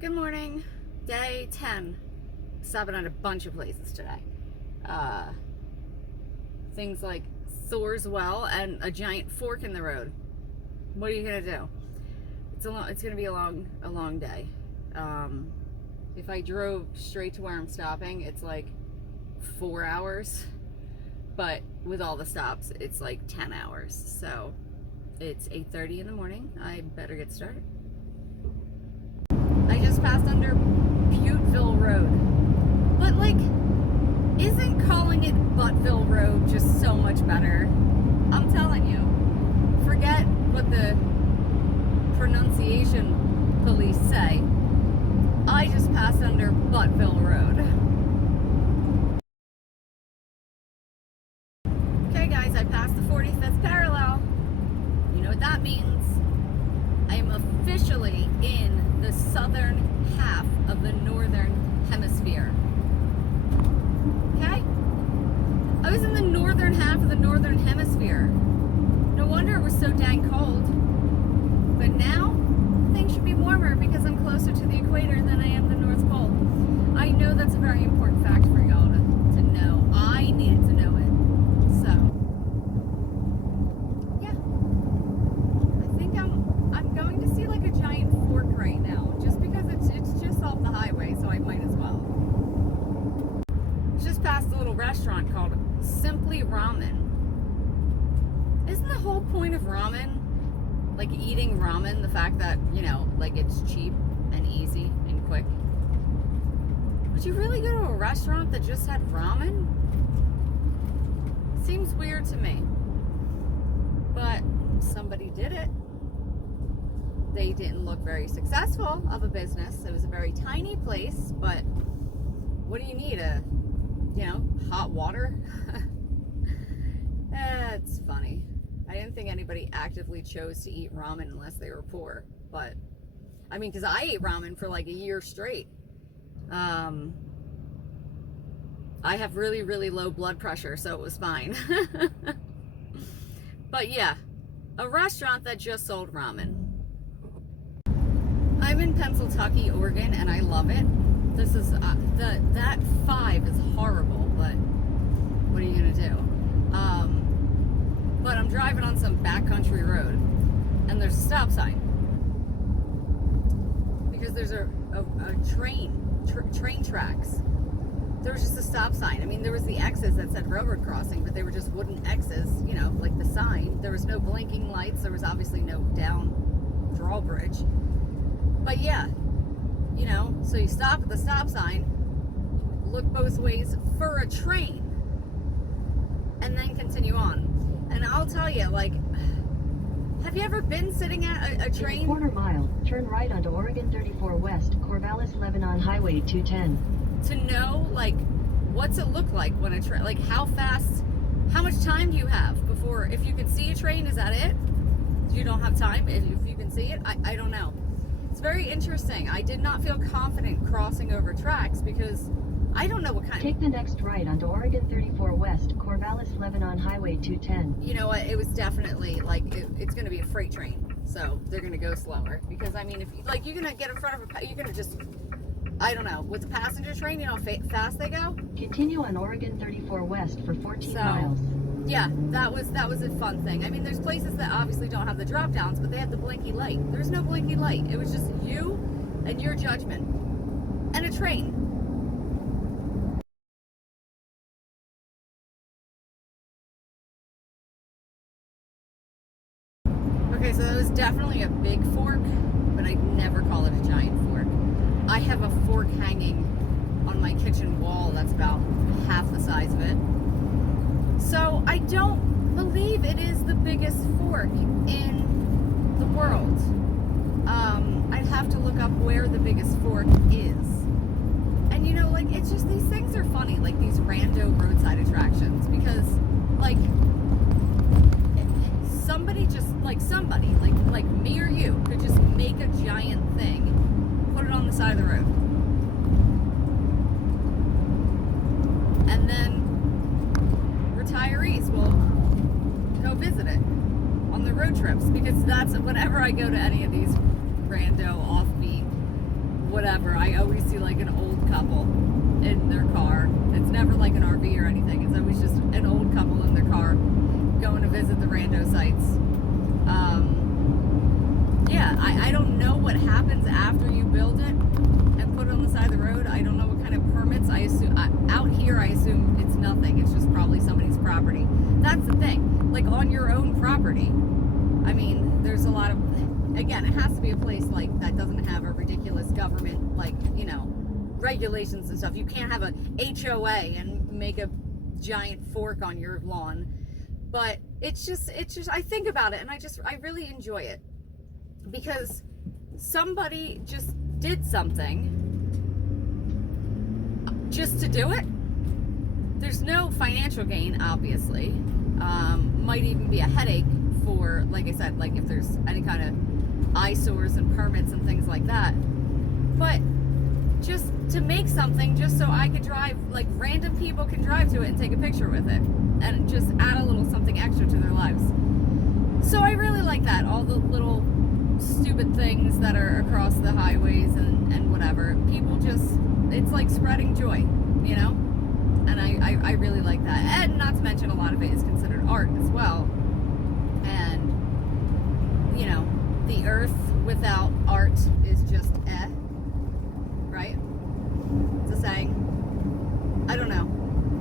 Good morning. Day 10. Stopping at a bunch of places today. Things like Thor's well and a giant fork in the road. What are you gonna do? It's gonna be a long day. If I drove straight to where I'm stopping, it's like 4 hours. But with all the stops, it's like 10 hours. So it's 8:30 in the morning. I better get started. I just passed under Butteville Road. But like, isn't calling it Buttville Road just so much better? I'm telling you. Forget what the pronunciation police say. I just passed under Buttville Road. Okay guys, I passed the 45th parallel. You know what that means. I am officially in the southern half of the northern hemisphere. Okay? I was in the northern half of the northern hemisphere. No wonder it was so dang cold. But now, things should be warmer because I'm closer to the equator than I am the North Pole. I know that's a very important fact for y'all to know. I needed to know it. So, yeah. I think I'm going to see like a giant fork right now. Just because it's just off the highway, so I might as well. Just past a little restaurant called Simply Ramen. Isn't the whole point of ramen, like eating ramen, the fact that, you know, like it's cheap and easy and quick? Would you really go to a restaurant that just had ramen? Seems weird to me. But somebody did it. They didn't look very successful of a business. It was a very tiny place, but what do you need? Hot water? It's funny. I didn't think anybody actively chose to eat ramen unless they were poor. But, I mean, because I ate ramen for like a year straight. I have really, really low blood pressure, so it was fine. But yeah, a restaurant that just sold ramen. I'm in Pennsylvania, Oregon, and I love it. This is, that 5 is horrible, but what are you gonna do? But I'm driving on some backcountry road, and there's a stop sign. Because there's a train tracks. There was just a stop sign. I mean, there was the X's that said railroad crossing, but they were just wooden X's, you know, like the sign. There was no blinking lights. There was obviously no down drawbridge. But yeah, you know, so you stop at the stop sign, look both ways for a train, and then continue on. And I'll tell you, like, have you ever been sitting at a train? In a quarter mile, turn right onto Oregon 34 West, Corvallis, Lebanon Highway 210. To know, like, what's it look like when a train, like, how fast, how much time do you have before, if you can see a train, is that it? You don't have time if you can see it? I don't know. It's very interesting. I did not feel confident crossing over tracks because I don't know what kind. Take the next right onto Oregon 34 West, Corvallis, Lebanon Highway 210. You know what? It was definitely like it's going to be a freight train, so they're going to go slower. Because I mean, if like you're going to get in front of you're going to just, I don't know. With the passenger train, you know how fast they go. Continue on Oregon 34 West for 14 miles. Yeah, that was a fun thing. I mean, there's places that obviously don't have the drop downs, but they have the blinky light. There's no blinky light. It was just you and your judgment and a train. Okay, so that was definitely a big fork, but I'd never call it a giant fork. I have a fork hanging on my kitchen wall that's about half the size of it. So I don't believe it is the biggest fork in the world. I'd have to look up where the biggest fork is. And you know, like, it's just, these things are funny, like these rando roadside attractions, because like somebody like me or you could just make a giant thing, put it on the side of the road, and then retirees will go visit it on the road trips, because that's whenever I go to any of these rando offbeat whatever. I always see like an old couple in their car. It's never like an RV or anything. It's always just an old couple in their car going to visit the rando sites. Yeah, I don't know what happens after you build it and put it on the side of the road. I don't know what kind of permits. I assume out here, I assume it's nothing. It's just probably somebody's property. That's the thing. Like on your own property. I mean, there's a lot of, again, it has to be a place like that doesn't have a ridiculous government, like, you know, regulations and stuff. You can't have a HOA and make a giant fork on your lawn. But it's just, I think about it and I really enjoy it. Because somebody just did something just to do it. There's no financial gain, obviously. Might even be a headache for, like I said, like if there's any kind of eyesores and permits and things like that. But just to make something just so I could drive, like random people can drive to it and take a picture with it and just add a little something extra to their lives. So I really like that. All the little stupid things that are across the highways and whatever. People just, it's like spreading joy, you know? And I really like that. And not to mention a lot of it is considered art as well. And, you know, the earth without art is just right? It's a saying. I don't know.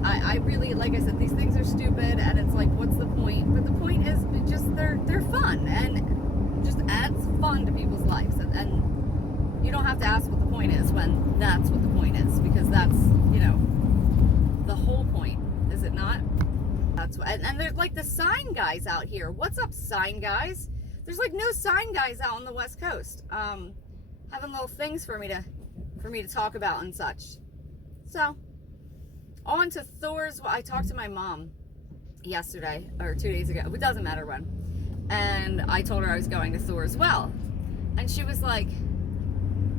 I really, like I said, these things are stupid and it's like, what's the point? But the point is just they're fun and just adds fun to people's lives. And you don't have to ask what the point is when that's what the point is, because that's, you know, the whole point, is it not? That's what, and there's like the sign guys out here. What's up, sign guys? There's like no sign guys out on the West Coast. Having little things for me to talk about and such. So, on to Thor's. I talked to my mom yesterday or 2 days ago. It doesn't matter when. And I told her I was going to Thor's well. And she was like,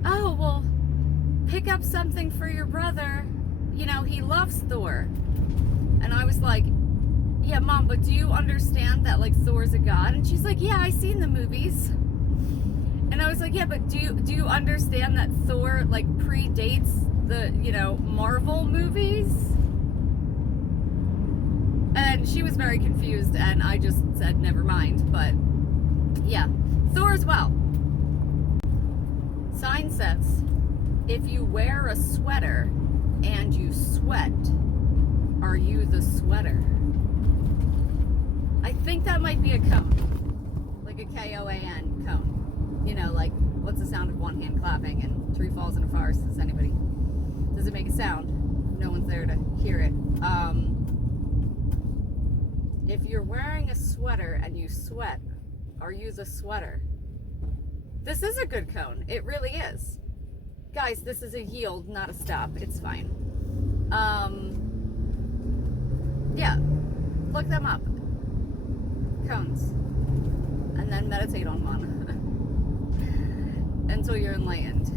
"Oh, well, pick up something for your brother. You know, he loves Thor." And I was like, "Yeah, Mom, but do you understand that, like, Thor's a god?" And she's like, "Yeah, I seen the movies." And I was like, "Yeah, but do you understand that Thor, like, predates the, you know, Marvel movies?" And she was very confused, and I just said, never mind. But, yeah, Thor's well. Sign says, "If you wear a sweater and you sweat, are you the sweater?" I think that might be a cone. Like a K-O-A-N cone. You know, like, what's the sound of one hand clapping and tree falls in a forest? Does it make a sound? No one's there to hear it. If you're wearing a sweater and you sweat, are you the sweater? This is a good cone. It really is. Guys, this is a yield, not a stop. It's fine. Yeah. Look them up. Cones. And then meditate on one. Until you're enlightened.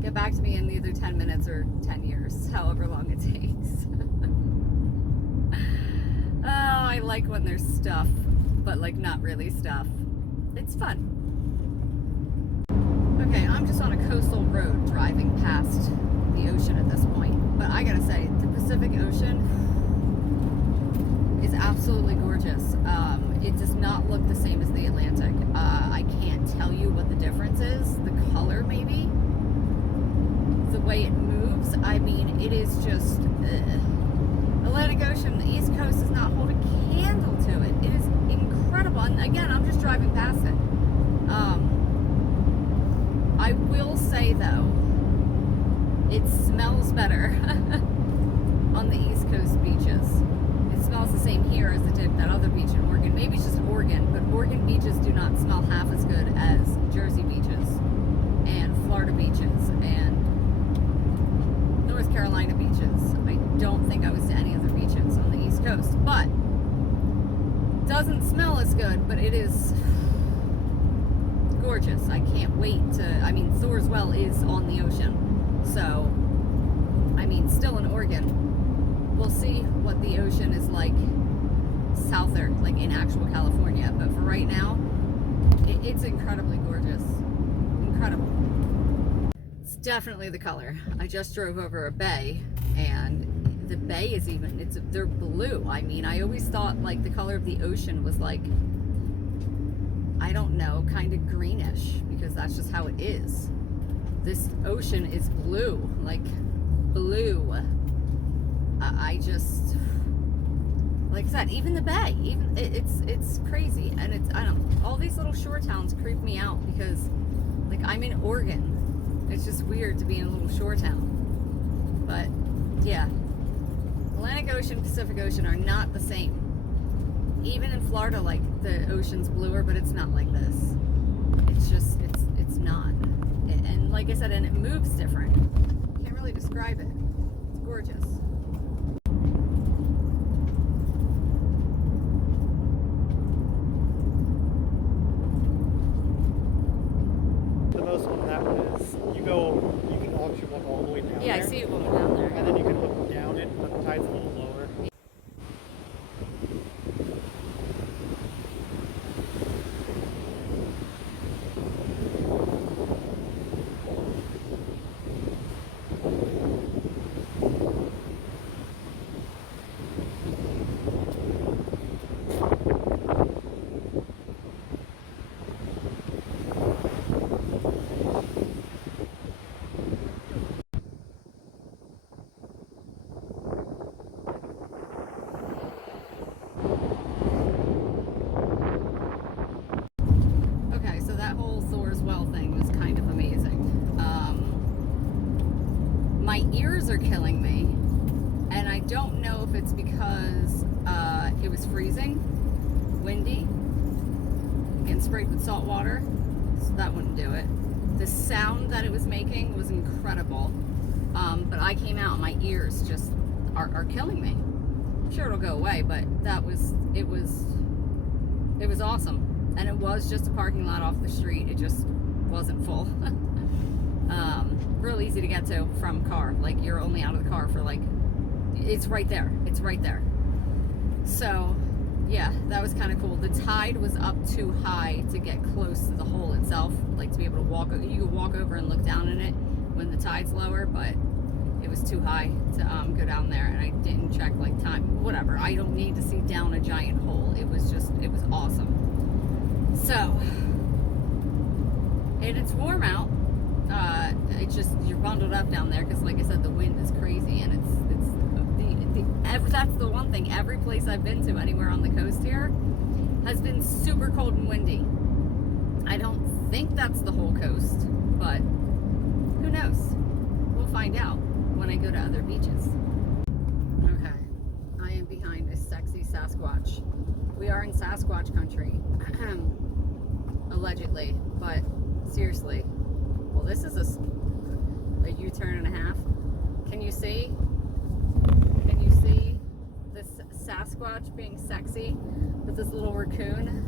Get back to me in either 10 minutes or 10 years, however long it takes. Oh, I like when there's stuff, but like not really stuff. It's fun. Okay, I'm just on a coastal road driving past the ocean at this point, but I gotta say, the Pacific Ocean is absolutely gorgeous. It does not look the same as the Atlantic. I can't tell you what the difference is. The color, maybe. The way it moves. I mean, it is just... Atlantic Ocean, the East Coast does not hold a candle to it. It is incredible. And again, I'm just driving past it. I will say, though, it smells better on the East Coast beaches. It smells the same here as it did that other beach in Oregon. Maybe it's just Oregon, but Oregon beaches do not smell half as good as Jersey beaches and Florida beaches and North Carolina beaches. I don't think I was to any other beaches on the East Coast, but doesn't smell as good, but it is gorgeous. I can't wait to, I mean, Thor's well is on the ocean, so, I mean, still in Oregon. We'll see what the ocean is like souther, like in actual California. But for right now, it's incredibly gorgeous. Incredible. definitely the color. I just drove over a bay, and the bay is even, they're blue. I mean, I always thought like the color of the ocean was like, I don't know, kind of greenish, because that's just how it is. This ocean is blue, like blue. I just, like I said, even the bay, even it's crazy. And I don't, all these little shore towns creep me out, because like I'm in Oregon. It's just weird to be in a little shore town. But yeah, Atlantic Ocean, Pacific Ocean are not the same. Even in Florida, like the ocean's bluer, but it's not like this. It's just, it's not. And like I said, and it moves different. Can't really describe it. It's gorgeous. The most on that one is you can actually walk all the way down. Yeah, there, I see a woman down there. and then you can look down it, but the tide's a little lower. Okay, so that whole Thor's well thing was kind of amazing. My ears are killing me, and I don't know if it's because it was freezing, windy, and sprayed with salt water, so that wouldn't do it. The sound that it was making was incredible, but I came out and my ears just are killing me. I'm sure it'll go away, but it was awesome. And it was just a parking lot off the street. It just wasn't full. Real easy to get to from car. Like, you're only out of the car for like, it's right there. It's right there. So yeah, that was kind of cool. The tide was up too high to get close to the hole itself. Like, to be able to walk, you could walk over and look down in it when the tide's lower, but it was too high to go down there, and I didn't check like time, whatever. I don't need to see down a giant hole. It was awesome. So, and it's warm out. It's just, you're bundled up down there, because like I said, the wind is crazy, and that's the one thing. Every place I've been to anywhere on the coast here has been super cold and windy. I don't think that's the whole coast, but who knows? We'll find out when I go to other beaches. Okay, I am behind a sexy Sasquatch. We are in Sasquatch country. Allegedly, but seriously, well, this is a U-turn and a half. Can you see this Sasquatch being sexy with this little raccoon?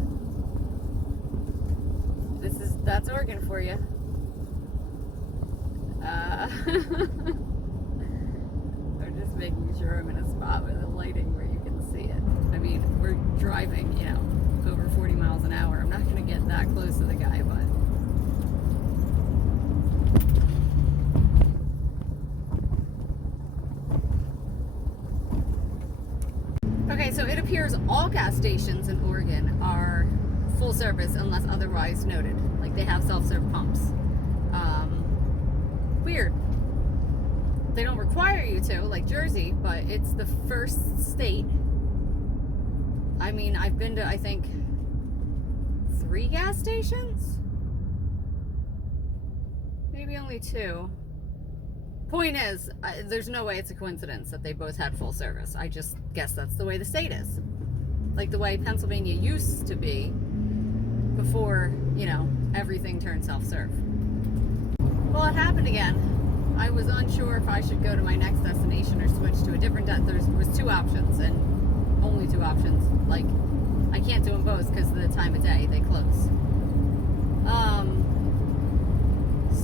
That's Oregon for you. I'm just making sure I'm in a spot with the lighting where you can see it. I mean, we're driving, over 40 miles an hour. I'm not going to get that close to the guy, but okay, so it appears all gas stations in Oregon are full service unless otherwise noted. Like, they have self-serve pumps. Weird. They don't require you to, like Jersey, but it's the first state. I mean, I've been to, I think, 3 gas stations? Maybe only 2. Point is, there's no way it's a coincidence that they both had full service. I just guess that's the way the state is. Like the way Pennsylvania used to be before, everything turned self-serve. Well, it happened again. I was unsure if I should go to my next destination or switch to a different there was 2 options, and only 2 options. Like, I can't do them both because of the time of day. They close.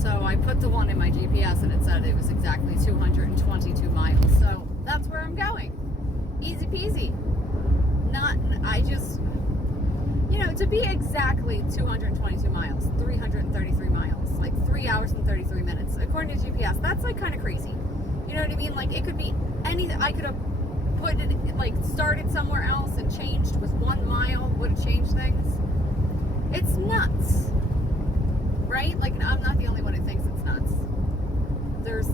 So I put the one in my GPS, and it said it was exactly 222 miles. So that's where I'm going. Easy peasy. you know, to be exactly 222 miles, 333 miles, like 3 hours and 33 minutes, according to GPS. That's like kind of crazy. You know what I mean? Like it could be anything. I could have put it, like started somewhere else and changed with 1 mile, would have changed things. It's nuts, right? Like I'm not the only one who thinks it's nuts. There's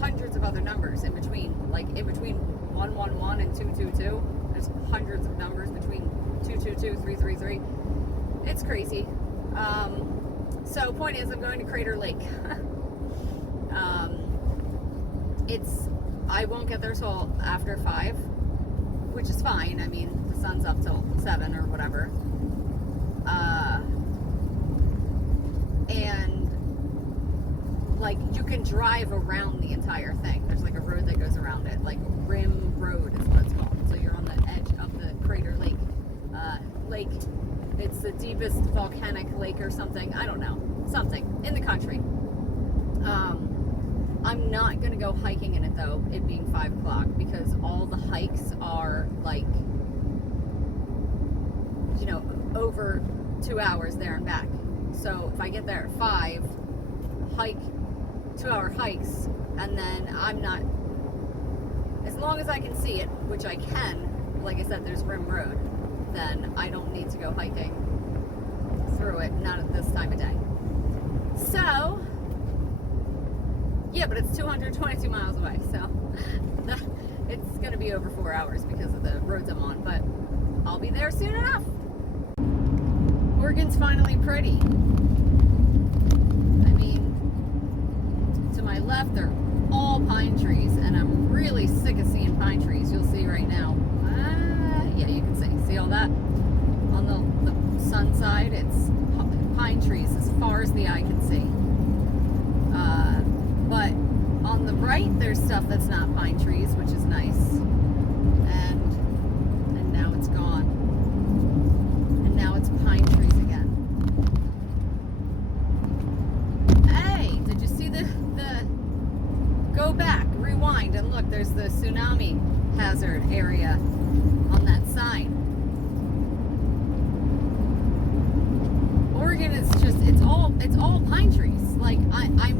hundreds of other numbers in between, like in between 111 and 222. There's hundreds of numbers between 222, 333. It's crazy. So point is, I'm going to Crater Lake. I won't get there till after 5, which is fine. I mean, the sun's up till 7 or whatever. And like you can drive around the entire thing. There's like a road that goes around it, like Rim Road is what it's called. So you're on the edge of the Crater Lake. It's the deepest volcanic lake or something. I don't know. Something in the country. I'm not going to go hiking in it though, it being 5 o'clock, because all the hikes are like, you know, over 2 hours there and back. So if I get there at 5, hike 2-hour hikes, and then I'm not, as long as I can see it, which I can, like I said, there's Rim Road, then I don't need to go hiking through it, not at this time of day. So, yeah, but it's 222 miles away, so it's going to be over 4 hours because of the roads I'm on, but I'll be there soon enough. Oregon's finally pretty. I mean, to my left, they're all pine trees, and I'm really sick of seeing pine trees. You'll see right now. Yeah, you can see all that? On the sun side, it's pine trees as far as the eye can see. But on the right, there's stuff that's not pine trees, which is nice. And now it's gone. And now it's pine trees again. Hey, did you see the go back, rewind, and look, there's the tsunami hazard area on that sign. Oregon is just, it's all pine trees. Like I'm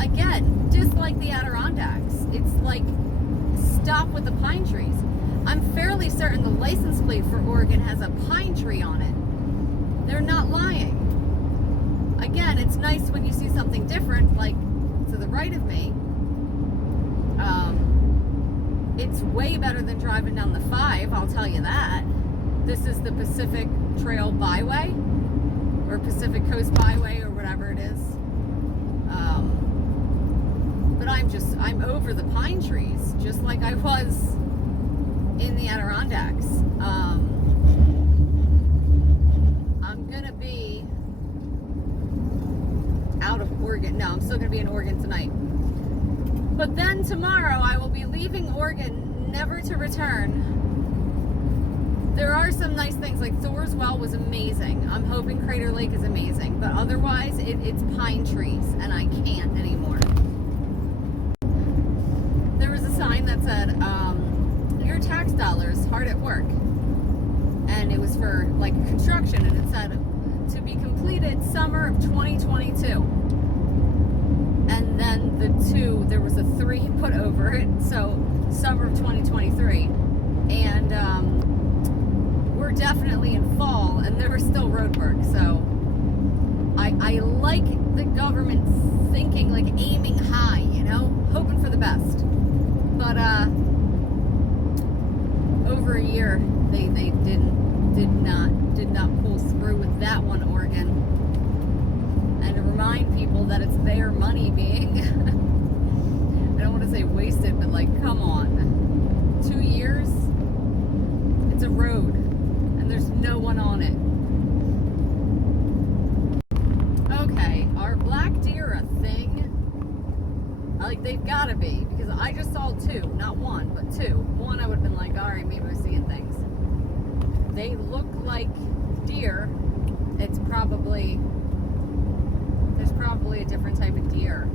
again, just like the Adirondacks, it's like stop with the pine trees. I'm fairly certain the license plate for Oregon has a pine tree on it. They're not lying. Again, it's nice when you see something different, like to the right of me. It's way better than driving down the 5, I'll tell you that. This is the Pacific Trail Byway, or Pacific Coast Byway, or whatever it is. But I'm over the pine trees, just like I was in the Adirondacks. I'm gonna be out of Oregon. No, I'm still gonna be in Oregon tonight. But then tomorrow I will be leaving Oregon, never to return. There are some nice things, like Thor's Well was amazing. I'm hoping Crater Lake is amazing, but otherwise it's pine trees, and I can't anymore. There was a sign that said, your tax dollars hard at work. And it was for like construction, and it said to be completed summer of 2022. And then there was a 3 put over it, so summer of 2023. And we're definitely in fall, and there was still road work. So I like the government thinking, like aiming high, you know, hoping for the best. But over a year they did not pull through with that one, Oregon. And to remind people that it's their money being I don't want to say wasted, but like, come on. 2 years? It's a road, and there's no one on it. Okay, are black deer a thing? Like, they've got to be, because I just saw 2, not 1, but 2. 1, I would have been like, alright, maybe we're seeing things. They look like deer. There's probably a different type of deer.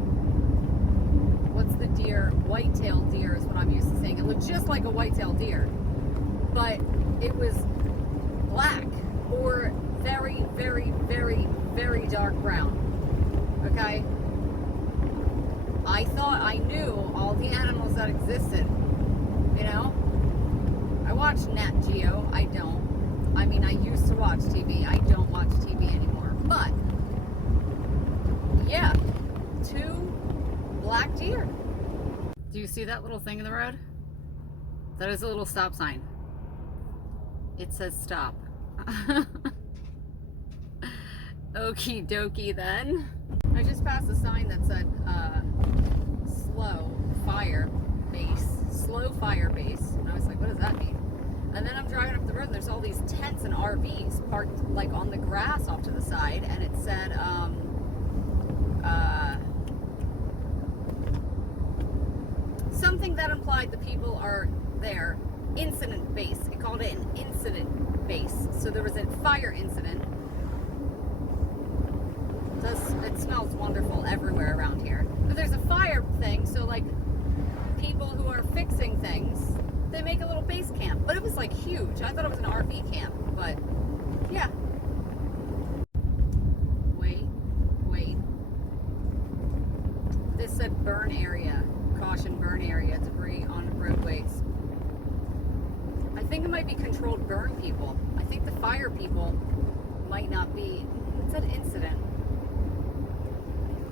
What's the deer? White-tailed deer is what I'm used to seeing. It looked just like a white-tailed deer, but it was black, or very, very, very dark brown. Okay? I thought I knew all the animals that existed. You know? I watch Nat Geo. I don't. I mean, I used to watch TV. I don't watch TV anymore. But, yeah. 2 black deer. Do you see that little thing in the road? That is a little stop sign. It says stop. Okie dokie then. I just passed a sign that said slow fire base. Slow fire base. And I was like, what does that mean? And then I'm driving up the road and there's all these tents and RVs parked like on the grass off to the side, and it said something that implied the people are there. Incident base. It called it an incident base. So there was a fire incident. It smells wonderful everywhere around here. But there's a fire thing, so like people who are fixing things, they make a little base camp. But it was like huge. I thought it was an RV camp, but yeah. Wait. This said burn area. Caution, burn area, debris on roadways. I think it might be controlled burn people. I think the fire people might not be. It said incident.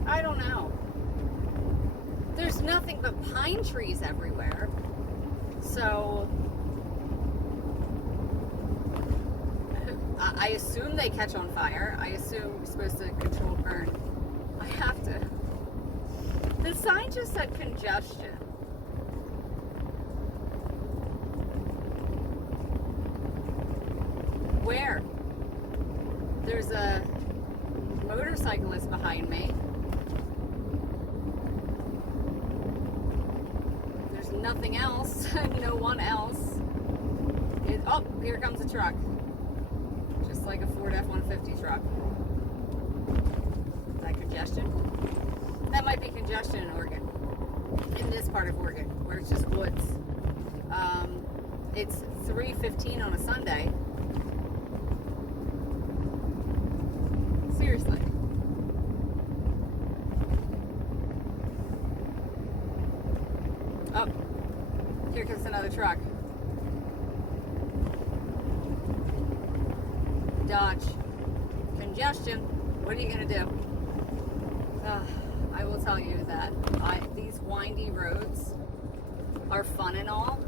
I don't know. There's nothing but pine trees everywhere. So I assume they catch on fire. I assume we're supposed to control burn. I have to. The sign just said congestion. Where? There's a motorcyclist behind me. There's nothing else. No one else. Oh, here comes a truck. Just like a Ford F-150 truck. Is that congestion? That might be congestion in Oregon. In this part of Oregon, where it's just woods. It's 3:15 on a Sunday. Seriously. Oh, here comes another truck. Dodge. Congestion. What are you gonna do? I will tell you that these windy roads are fun and all,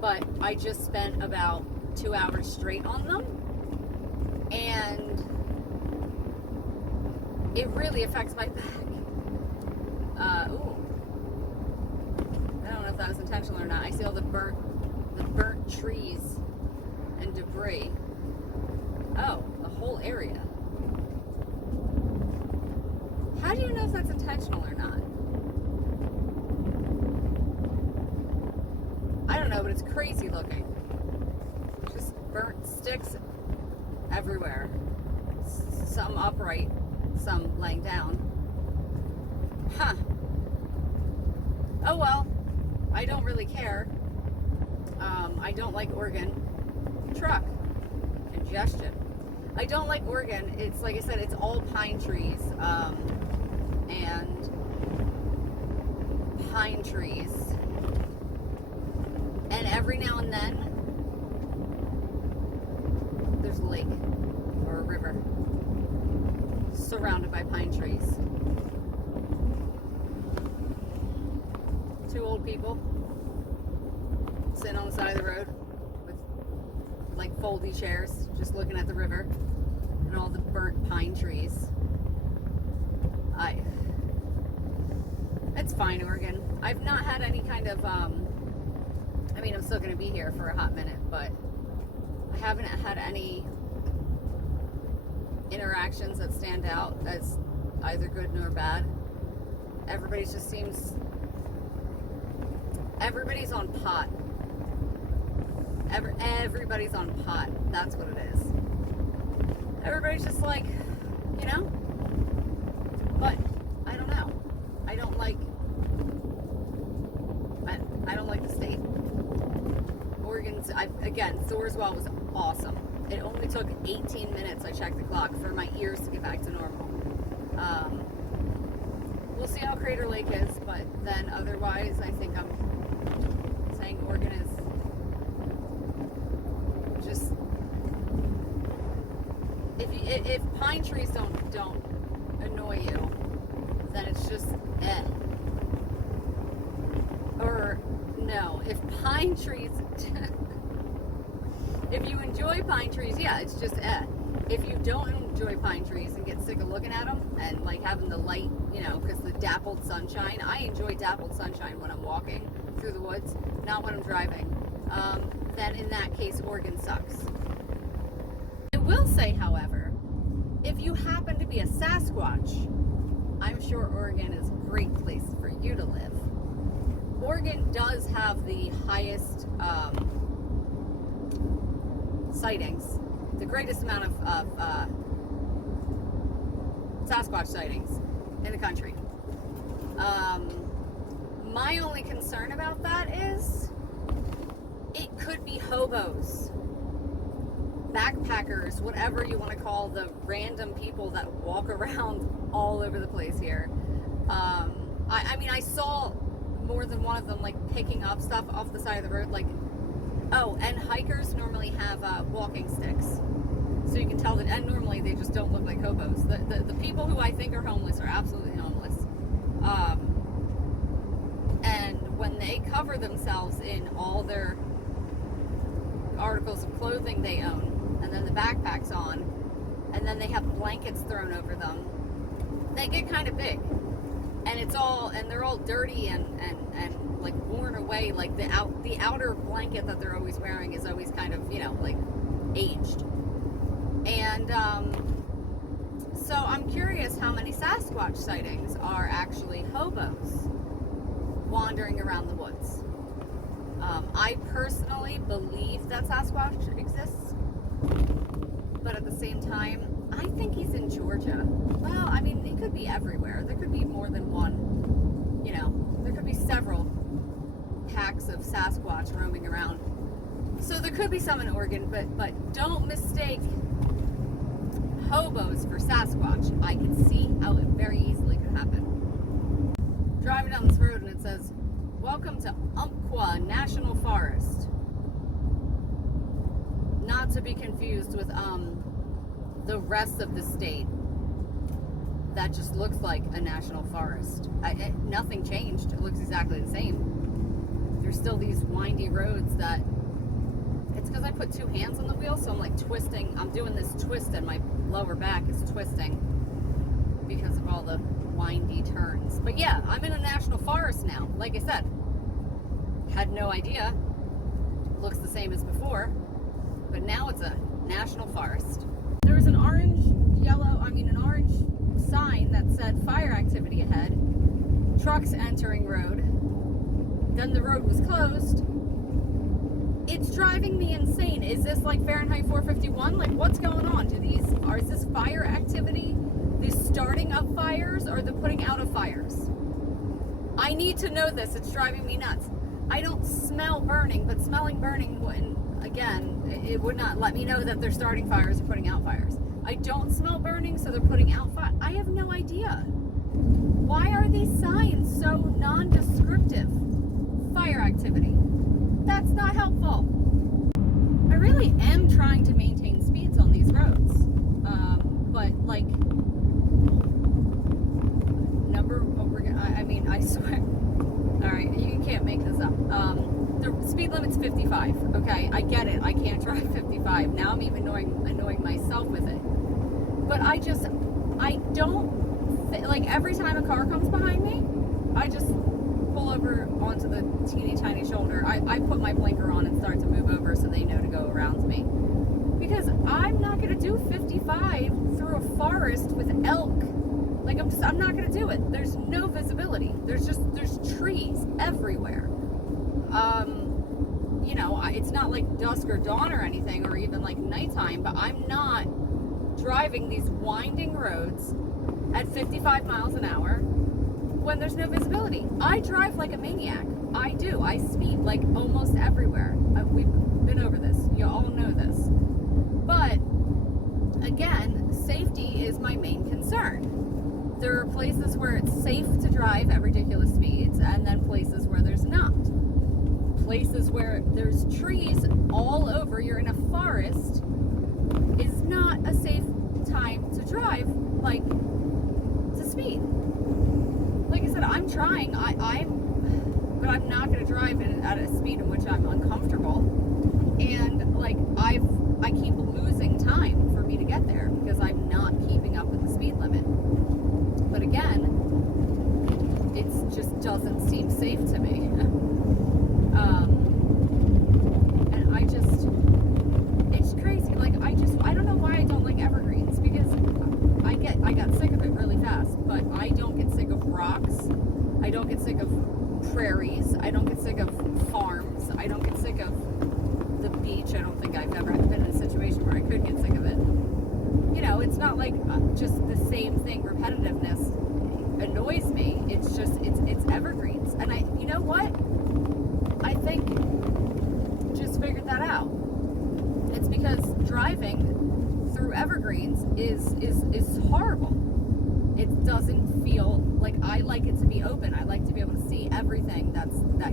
but I just spent about 2 hours straight on them, and it really affects my back. Ooh. I don't know if that was intentional or not. I see all the burnt trees and debris. Oh, the whole area. How do you know if that's intentional or not? I don't know, but it's crazy looking. Just burnt sticks everywhere. Some upright, some laying down. Huh. Oh well, I don't really care. I don't like Oregon. Truck. Congestion. I don't like Oregon. It's like I said, it's all pine trees. And pine trees. And every now and then, there's a lake or a river surrounded by pine trees. 2 old people sitting on the side of the road with like foldy chairs, just looking at the river and all the burnt pine trees. It's fine, Oregon. I've not had any kind of, I mean, I'm still going to be here for a hot minute, but I haven't had any interactions that stand out as either good nor bad. Everybody just seems, everybody's on pot. Everybody's on pot. That's what it is. Everybody's just like, you know, but I don't know. I don't like the state. Oregon's, again, Thorswell was awesome. It only took 18 minutes, I checked the clock, for my ears to get back to normal. We'll see how Crater Lake is, but then otherwise, I think I'm saying Oregon is just, if pine trees don't annoy you, then it's just Or no, if pine trees if you enjoy pine trees, yeah, it's just If you don't enjoy pine trees and get sick of looking at them and like having the light, you know, because the dappled sunshine, I enjoy dappled sunshine when I'm walking through the woods, not when I'm driving, then in that case, Oregon sucks. I will say, however, if you happen to be a Sasquatch, I'm sure Oregon is a great place for you to live. Oregon does have the highest sightings, the greatest amount of Sasquatch sightings in the country. My only concern about that is it could be hobos, backpackers, whatever you want to call the random people that walk around all over the place here. I mean, I saw more than one of them like picking up stuff off the side of the road, like, oh, and hikers normally have walking sticks, so you can tell that, and normally they just don't look like hobos. The people who I think are homeless are absolutely homeless, and when they cover themselves in all their articles of clothing they own, and then the backpacks on, and then they have blankets thrown over them, they get kind of big. And they're all dirty and like worn away. Like the outer blanket that they're always wearing is always kind of, you know, like aged. And so I'm curious how many Sasquatch sightings are actually hobos wandering around the woods. I personally believe that Sasquatch exists, but at the same time, I think he's in Georgia. Well, I mean, he could be everywhere. There could be more than one, you know, there could be several packs of Sasquatch roaming around. So there could be some in Oregon, but don't mistake hobos for Sasquatch. I can see how it very easily could happen. Driving down this road and it says, "Welcome to Umpqua National Forest." Not to be confused with, the rest of the state that just looks like a national forest. Nothing changed. It looks exactly the same. There's still these windy roads that, it's because I put two hands on the wheel, so I'm like twisting. I'm doing this twist and my lower back is twisting because of all the windy turns. But yeah, I'm in a national forest now. Like I said, had no idea. Looks the same as before, but now it's a national forest. There was an orange sign that said fire activity ahead, trucks entering road. Then the road was closed. It's driving me insane. Is this like Fahrenheit 451? Like, what's going on? Is this fire activity? The starting of fires or the putting out of fires? I need to know this. It's driving me nuts. I don't smell burning, but smelling burning wouldn't, again, it would not let me know that they're starting fires or putting out fires. I don't smell burning, so they're putting out fire. I have no idea. Why are these signs so non-descriptive? Fire activity. That's not helpful. I really am trying to maintain speeds on these roads. But like, I swear. Alright, you can't make this up. The speed limit's 55, okay? I get it. I can't drive 55. Now I'm even annoying myself with it. But I don't, like, every time a car comes behind me, I just pull over onto the teeny tiny shoulder. I put my blinker on and start to move over so they know to go around me. Because I'm not going to do 55 through a forest with elk. Like, I'm not going to do it. There's no visibility. There's trees everywhere. You know, it's not like dusk or dawn or anything, or even like nighttime, but I'm not driving these winding roads at 55 miles an hour when there's no visibility. I drive like a maniac. I do. I speed like almost everywhere. We've been over this. You all know this. But again, safety is my main concern. There are places where it's safe to drive at ridiculous speeds, and then places where there's not. Places where there's trees all over, you're in a forest, is not a safe time to drive, like, to speed. Like I said, I'm trying, but I'm not going to drive at a speed in which I'm uncomfortable. And, like, I keep losing time for me to get there because I'm not keeping up with the speed limit. But again, it just doesn't seem safe to me. And it's crazy. Like, I don't know why I don't like evergreens, because I got sick of it really fast, but I don't get sick of rocks. I don't get sick of prairies. I don't get sick of farms. I don't get sick of the beach. I don't think I've ever been in a situation where I could get sick of it. You know, it's not like just the same thing. Repetitiveness annoys me. It's just, it's evergreens. And you know what? I think just figured that out. It's because driving through evergreens is horrible. It doesn't feel like, I like it to be open. I like to be able to see everything that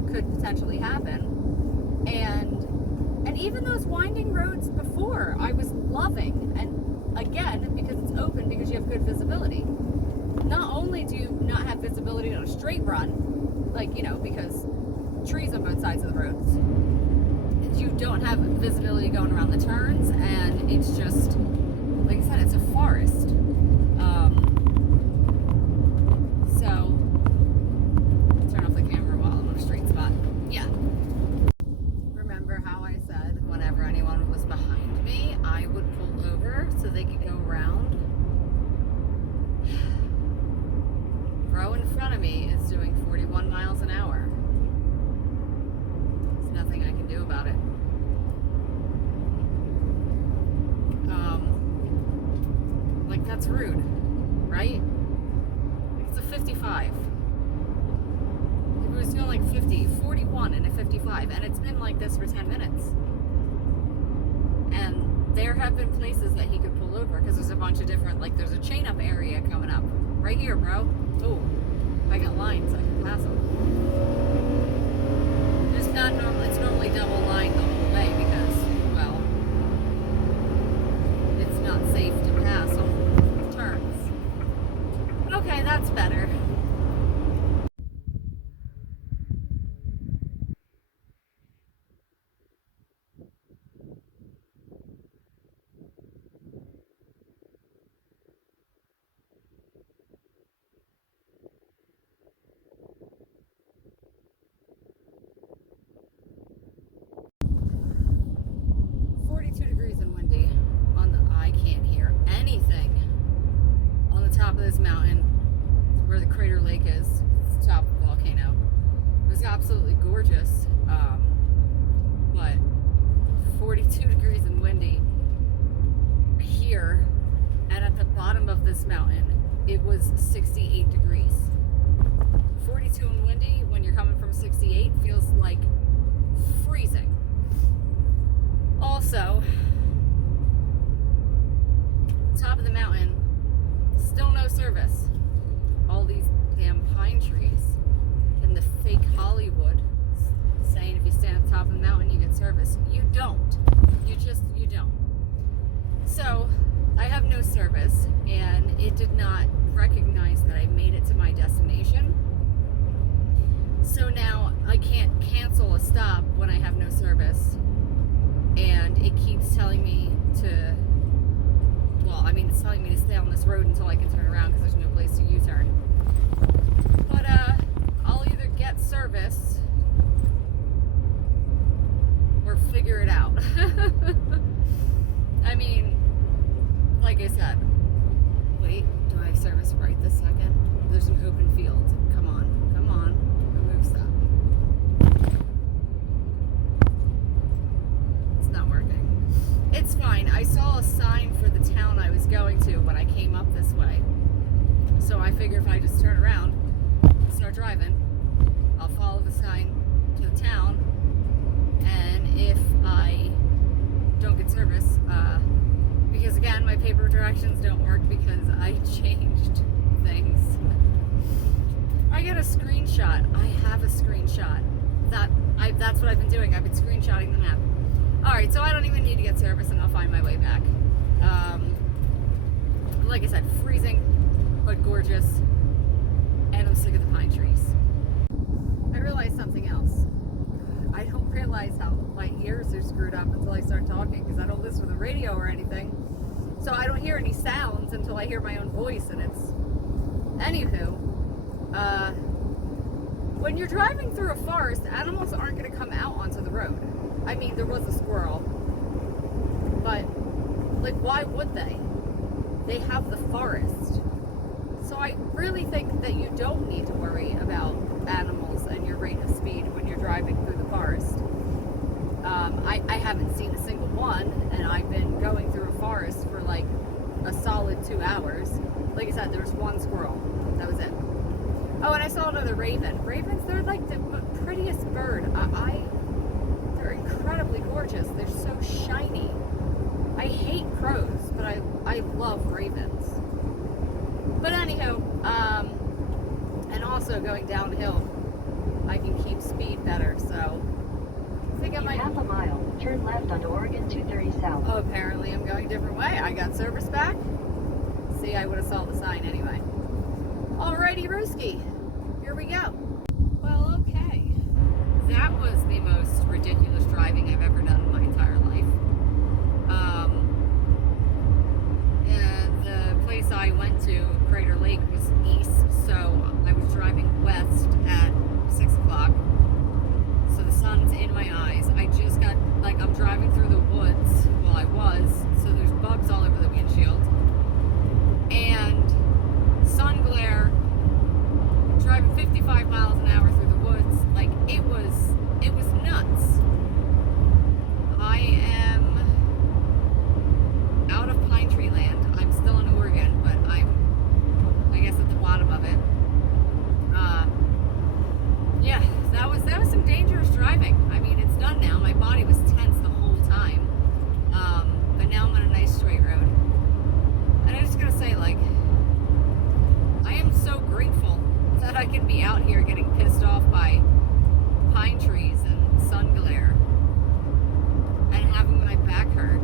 could potentially happen. And even those winding roads before, I was loving. And again, because it's open, because you have good visibility. Not only do you not have visibility on a straight run, like, you know, because trees on both sides of the roads, you don't have visibility going around the turns, and it's just, like I said, it's a forest. So, turn off the camera while I'm on a straight spot. Yeah. Remember how I said whenever anyone was behind me, I would pull over so they could go around? Bro in front of me is doing 41 miles an hour. There's nothing I can do about it. Like, that's rude, right? It's a 55. If it was doing like 50, 41 and a 55, and it's been like this for 10 minutes. And there have been places that he could pull over because there's a bunch of different, like, there's a chain up area coming up. Right here, bro. Oh, I got lines. I can pass them. It's not normal. It's normally double lined the whole way because, well, it's not safe to pass on turns. Okay, that's better. Top of this mountain where the Crater Lake is. It's the top of the volcano. It was absolutely gorgeous, but 42 degrees and windy here, and at the bottom of this mountain it was 68 degrees. 42 and windy when you're coming from 68 feels like freezing. Also, top of the mountain, still no service. All these damn pine trees and the fake Hollywood saying if you stand at the top of the mountain you get service. You don't. You don't. So I have no service, and it did not recognize that I made it to my destination. So now I can't cancel a stop when I have no service, and it keeps telling me to, well, I mean, it's telling me to stay on this road until I can turn around because there's no place to U-turn. But I'll either get service or figure it out. I mean, like I said, wait, do I have service right this second? There's an open field. Come on, remove stop. It's not working. It's fine. I saw a sign for the town I was going to when I came up this way. So I figure if I just turn around, start driving, I'll follow the sign to the town, and if I don't get service, get a screenshot. I have a screenshot. That's what I've been doing. I've been screenshotting the map. Alright, so I don't even need to get service and I'll find my way back. Like I said, freezing, but gorgeous. And I'm sick of the pine trees. I realized something else. I don't realize how my ears are screwed up until I start talking because I don't listen to the radio or anything. So I don't hear any sounds until I hear my own voice, and it's... Anywho, when you're driving through a forest, animals aren't going to come out onto the road. I mean, there was a squirrel, but, like, why would they? They have the forest. So I really think that you don't need to worry about animals and your rate of speed when you're driving through the forest. I haven't seen a single one, and I've been going through a forest for like a solid 2 hours. Like I said, there was one squirrel. That was it. Oh, and I saw another raven. Ravens, they're like the prettiest bird. They're incredibly gorgeous. They're so shiny. I hate crows, but I love ravens. But anywho, and also going downhill, I can keep speed better, so I think I In might... half a mile, turn left onto Oregon 230 South. Oh, apparently I'm going a different way. I got service back. See, I would have saw the sign anyway. Alrighty, Rooski. Here we go. Well, okay. That was the most ridiculous driving I've ever done in my entire life. The place I went to, Crater Lake, was east, so I was driving west at 6 o'clock. So the sun's in my eyes. I just got, like, I'm driving through the woods. Well, I was, so there's bugs all over the windshield. And sun glare, driving 55 miles an hour through the woods, like, it was nuts. I am out of pine tree land. I'm still in Oregon, but I'm, I guess, at the bottom of it. Yeah, that was some dangerous driving. I mean, it's done now. My body was tense the whole time. But now I'm on a nice straight road. And I'm just gonna say, like, I am so grateful that I can be out here getting pissed off by pine trees and sun glare and having my back hurt.